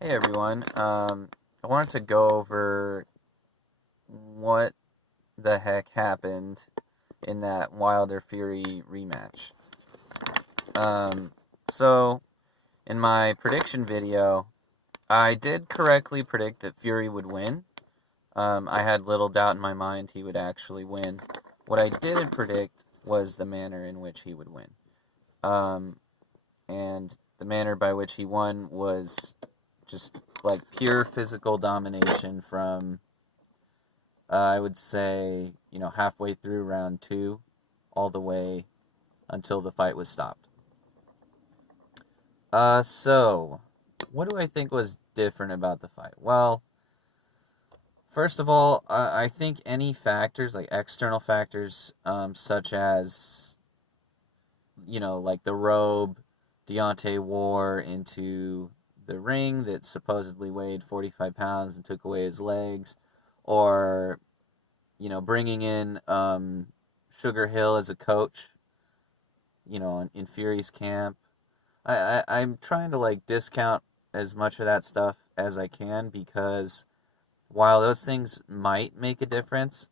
Hey everyone. I wanted to go over what the heck happened in that Wilder Fury rematch. Um, so in my prediction video, I did correctly predict that Fury would win. I had little doubt in my mind he would actually win. What I didn't predict was the manner in which he would win. Um, and the manner by which he won was just like pure physical domination from I would say, halfway through round two, all the way until the fight was stopped. So, what do I think was different about the fight? Well, first of all, I think any factors, like external factors, such as, like the robe Deontay wore into the ring that supposedly weighed 45 pounds and took away his legs, or bringing in Sugar Hill as a coach, in Fury's camp. I'm trying to like discount as much of that stuff as I can because while those things might make a difference,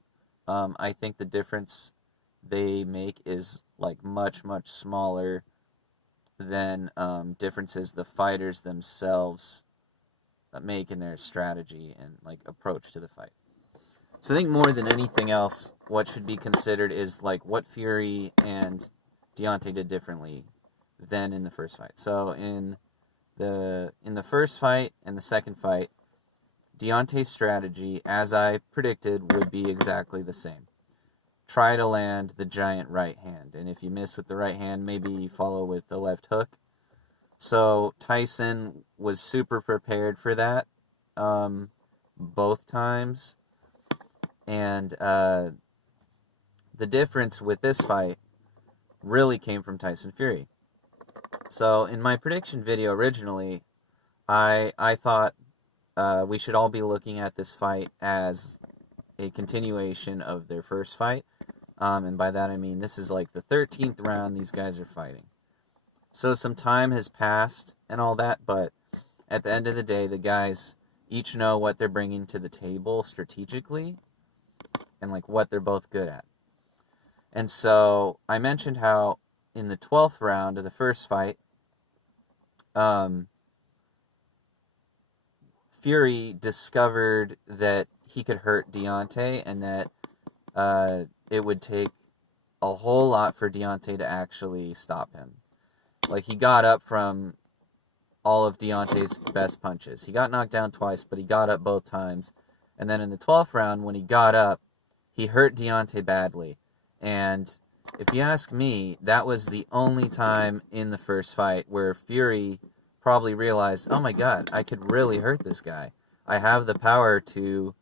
I think the difference they make is like much, much smaller than differences the fighters themselves make in their strategy and like approach to the fight. So I think more than anything else, what should be considered is like what Fury and Deontay did differently than in the first fight. So in the first fight and the second fight, Deontay's strategy, as I predicted, would be exactly the same. Try to land the giant right hand, and if you miss with the right hand, maybe you follow with the left hook. So Tyson was super prepared for that both times. And the difference with this fight really came from Tyson Fury. So in my prediction video originally, I thought we should all be looking at this fight as a continuation of their first fight. And by that I mean this is like the 13th round these guys are fighting. So some time has passed and all that, but at the end of the day, the guys each know what they're bringing to the table strategically and like what they're both good at. And so I mentioned how in the 12th round of the first fight, Fury discovered that he could hurt Deontay and that it would take a whole lot for Deontay to actually stop him. Like, he got up from all of Deontay's best punches. He got knocked down twice, but he got up both times. And then in the 12th round, when he got up, he hurt Deontay badly. And if you ask me, that was the only time in the first fight where Fury probably realized, oh my god, I could really hurt this guy. I have the power to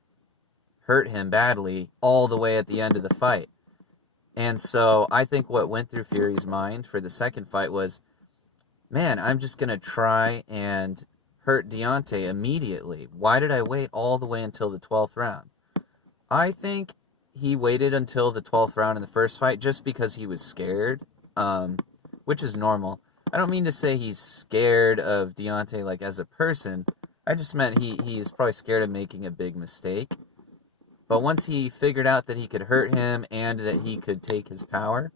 hurt him badly all the way at the end of the fight. And so I think what went through Fury's mind for the second fight was, man, I'm just going to try and hurt Deontay immediately. Why did I wait all the way until the 12th round? I think he waited until the 12th round in the first fight just because he was scared, which is normal. I don't mean to say he's scared of Deontay like as a person. I just meant he is probably scared of making a big mistake. But once he figured out that he could hurt him and that he could take his power,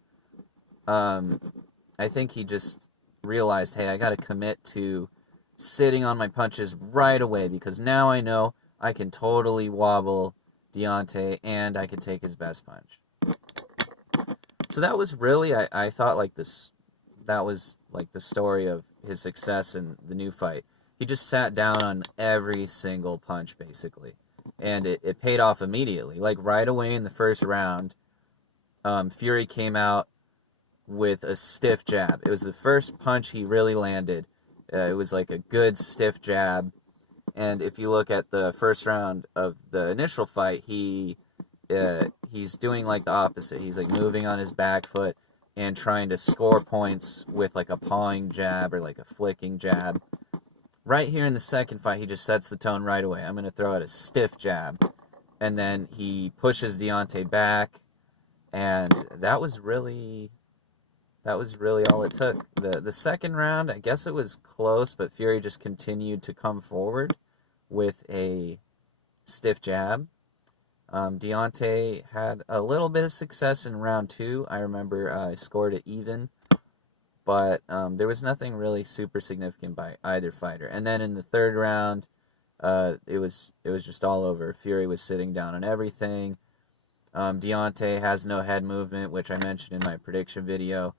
I think he just realized, hey, I got to commit to sitting on my punches right away because now I know I can totally wobble Deontay and I could take his best punch. So that was really, I thought like this, that was like the story of his success in the new fight. He just sat down on every single punch basically, and it paid off immediately. Like right away in the first round, Fury came out with a stiff jab. It was the first punch he really landed. It was like a good stiff jab. And if you look at the first round of the initial fight, he's doing like the opposite. He's like moving on his back foot and trying to score points with like a pawing jab or like a flicking jab. Right here in the second fight, he just sets the tone right away. I'm going to throw out a stiff jab. And then he pushes Deontay back. And that was really that was really all it took. The second round, I guess it was close, but Fury just continued to come forward with a stiff jab. Deontay had a little bit of success in round 2. I remember I scored it even, but there was nothing really super significant by either fighter. And then in the third round, it was just all over. Fury was sitting down on everything. Deontay has no head movement, which I mentioned in my prediction video.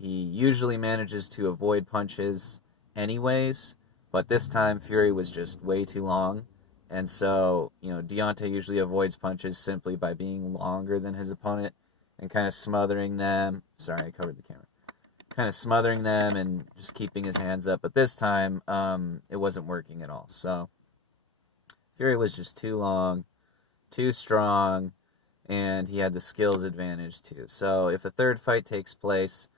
He usually manages to avoid punches anyways, but this time Fury was just way too long. And so, Deontay usually avoids punches simply by being longer than his opponent and kind of smothering them. Sorry, I covered the camera. Kind of smothering them and just keeping his hands up. But this time, it wasn't working at all. So, Fury was just too long, too strong, and he had the skills advantage too. So, if a third fight takes place,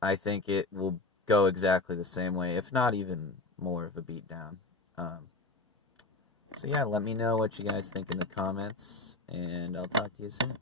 I think it will go exactly the same way, if not even more of a beatdown. So yeah, let me know what you guys think in the comments, and I'll talk to you soon.